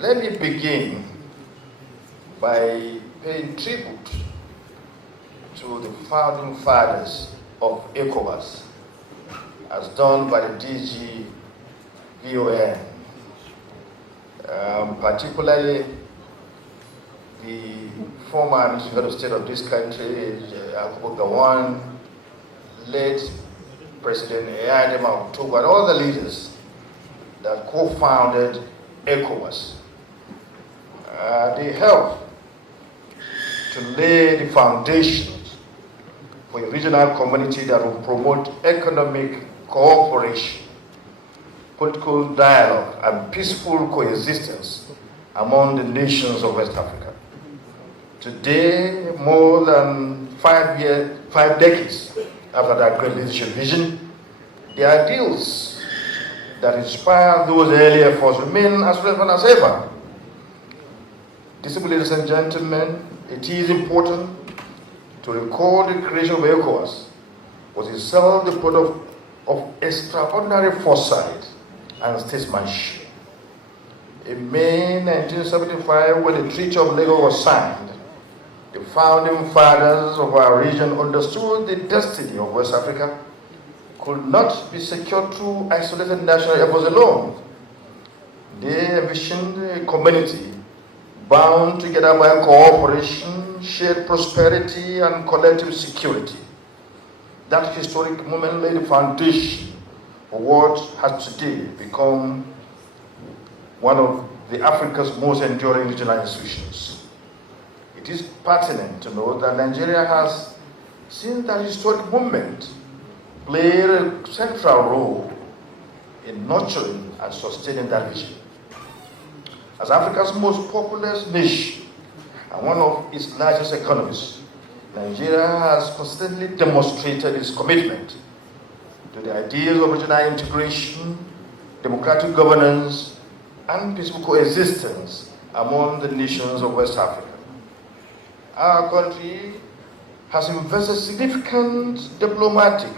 Let me begin by paying tribute to the founding fathers of ECOWAS, as done by the DGVON, particularly the former head of state of this country, Yakubu Gowon, late President Eyadema October, and all the leaders that co-founded ECOWAS. They helped to lay the foundations for a regional community that will promote economic cooperation, political dialogue, and peaceful coexistence among the nations of West Africa. Today, more than 5 decades after that great leadership vision, the ideals that inspired those early efforts remain as relevant as ever. Disciplined ladies and gentlemen, it is important to recall the creation of ECOWAS was itself the product of extraordinary foresight and statesmanship. In May 1975, when the Treaty of Lagos was signed, the founding fathers of our region understood the destiny of West Africa could not be secured through isolated national efforts alone. They envisioned a community bound together by cooperation, shared prosperity, and collective security. That historic moment laid the foundation for what has today become one of Africa's most enduring regional institutions. It is pertinent to note that Nigeria has, since that historic moment, played a central role in nurturing and sustaining that vision. As Africa's most populous nation and one of its largest economies, Nigeria has constantly demonstrated its commitment to the ideas of regional integration, democratic governance, and peaceful coexistence among the nations of West Africa. Our country has invested significant diplomatic,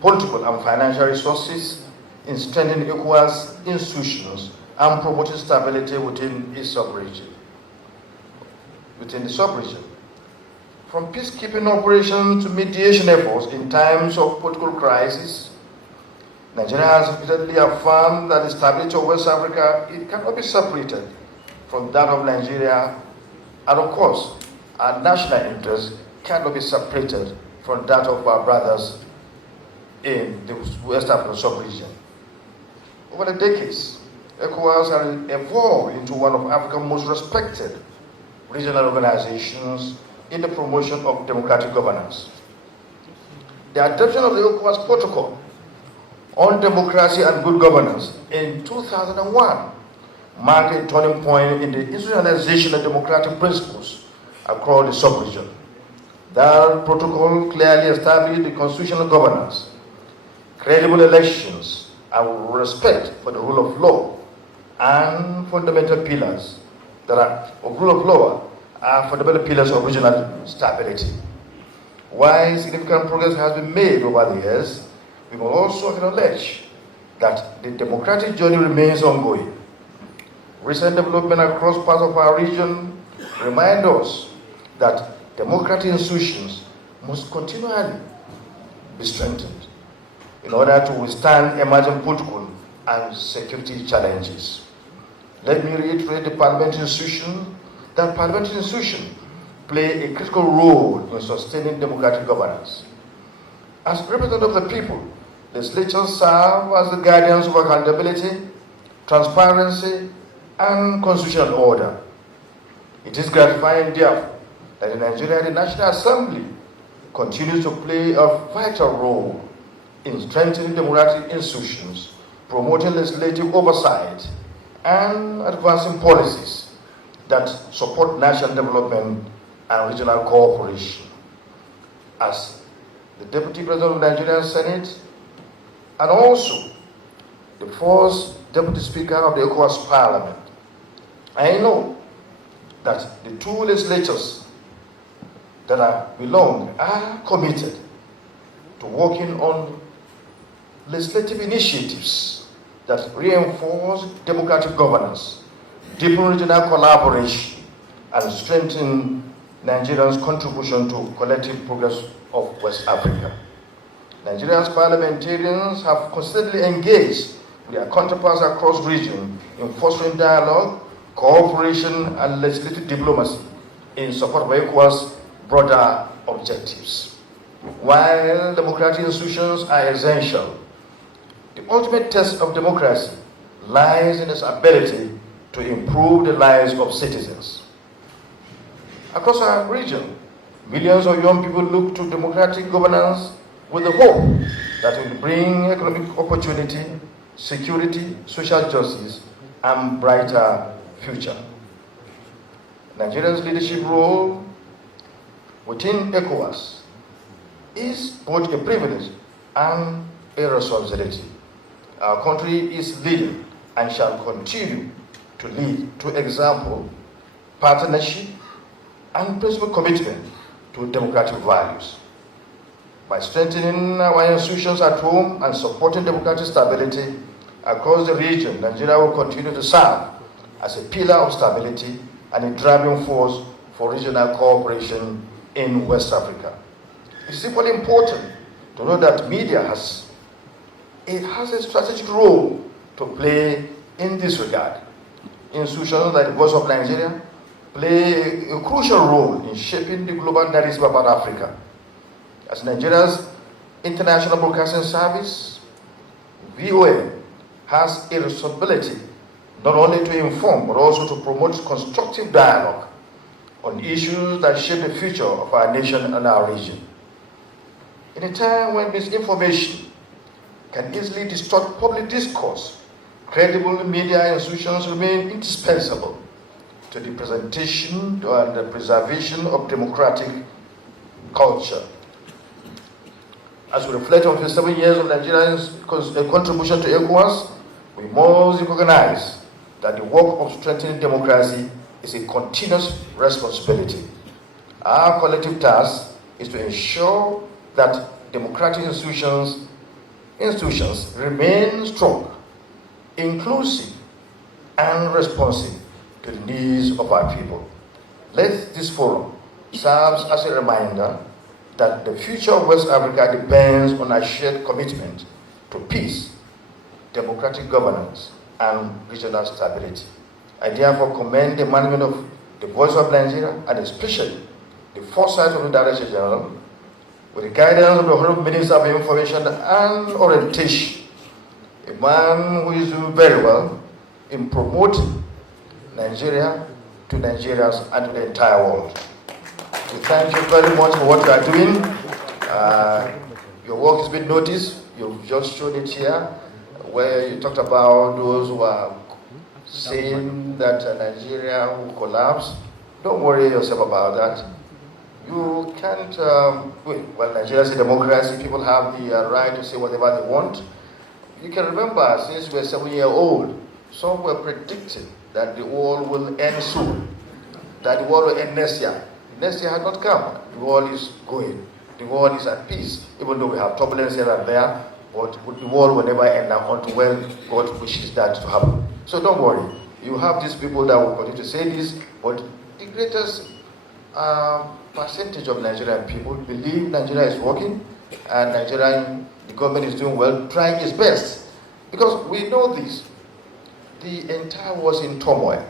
political, and financial resources in strengthening ECOWAS institutions and promoting stability within the sub-region. From peacekeeping operations to mediation efforts in times of political crisis, Nigeria has repeatedly affirmed that the stability of West Africa cannot be separated from that of Nigeria, and of course, our national interests cannot be separated from that of our brothers in the West African sub-region. Over the decades, ECOWAS has evolved into one of Africa's most respected regional organizations in the promotion of democratic governance. The adoption of the ECOWAS Protocol on Democracy and Good Governance in 2001 marked a turning point in the institutionalization of democratic principles across the sub-region. That protocol clearly established the constitutional governance, credible elections, and respect for the rule of law and fundamental pillars of fundamental pillars of regional stability. While significant progress has been made over the years, we must also acknowledge that the democratic journey remains ongoing. Recent development across parts of our region remind us that democratic institutions must continually be strengthened in order to withstand emerging political and security challenges. Let me reiterate that parliamentary institutions play a critical role in sustaining democratic governance. As representatives of the people, legislatures serve as the guardians of accountability, transparency, and constitutional order. It is gratifying, therefore, that in Nigeria, the National Assembly continues to play a vital role in strengthening democratic institutions, promoting legislative oversight, and advancing policies that support national development and regional cooperation. As the Deputy President of the Nigerian Senate and also the first Deputy Speaker of the ECOWAS Parliament, I know that the two legislators that belong are committed to working on legislative initiatives that reinforce democratic governance, deepen regional collaboration, and strengthen Nigeria's contribution to collective progress of West Africa. Nigeria's parliamentarians have consistently engaged with their counterparts across the region in fostering dialogue, cooperation, and legislative diplomacy in support of ECOWAS's broader objectives. While democratic institutions are essential, the ultimate test of democracy lies in its ability to improve the lives of citizens. Across our region, millions of young people look to democratic governance with the hope that it will bring economic opportunity, security, social justice, and brighter future. Nigeria's leadership role within ECOWAS is both a privilege and a responsibility. Our country is leading and shall continue to lead to example, partnership, and principal commitment to democratic values. By strengthening our institutions at home and supporting democratic stability across the region, Nigeria will continue to serve as a pillar of stability and a driving force for regional cooperation in West Africa. It is equally important to know that media has a strategic role to play in this regard. Institutions like the Voice of Nigeria play a crucial role in shaping the global narrative about Africa. As Nigeria's International Broadcasting Service, VOA has a responsibility not only to inform but also to promote constructive dialogue on issues that shape the future of our nation and our region. In a time when misinformation can easily distort public discourse, credible media institutions remain indispensable to the presentation and the preservation of democratic culture. As we reflect on 57 years of Nigeria's contribution to ECOWAS, we must recognize that the work of strengthening democracy is a continuous responsibility. Our collective task is to ensure that democratic institutions remain strong, inclusive, and responsive to the needs of our people. Let this forum serve as a reminder that the future of West Africa depends on our shared commitment to peace, democratic governance, and regional stability. I therefore commend the management of the Voice of Nigeria and especially the foresight of the Director General with the guidance of the Honorable Minister of Information and Orientation, a man who is doing very well in promoting Nigeria to Nigerians and to the entire world. We thank you very much for what you are doing. Your work has been noticed. You've just shown it here, where you talked about those who are saying that Nigeria will collapse. Don't worry yourself about that. You can't, well, Nigeria is a democracy. People have the right to say whatever they want. You can remember, since we're 7 years old, some were predicting that the war will end soon, that the war will end next year. Next year has not come. The world is going. The world is at peace, even though we have turbulence here and there, but the world will never end until when God wishes that to happen. So don't worry. You have these people that will continue to say this, but the greatest percentage of Nigerian people believe Nigeria is working and the government is doing well, trying its best. Because we know this. The entire world is in turmoil.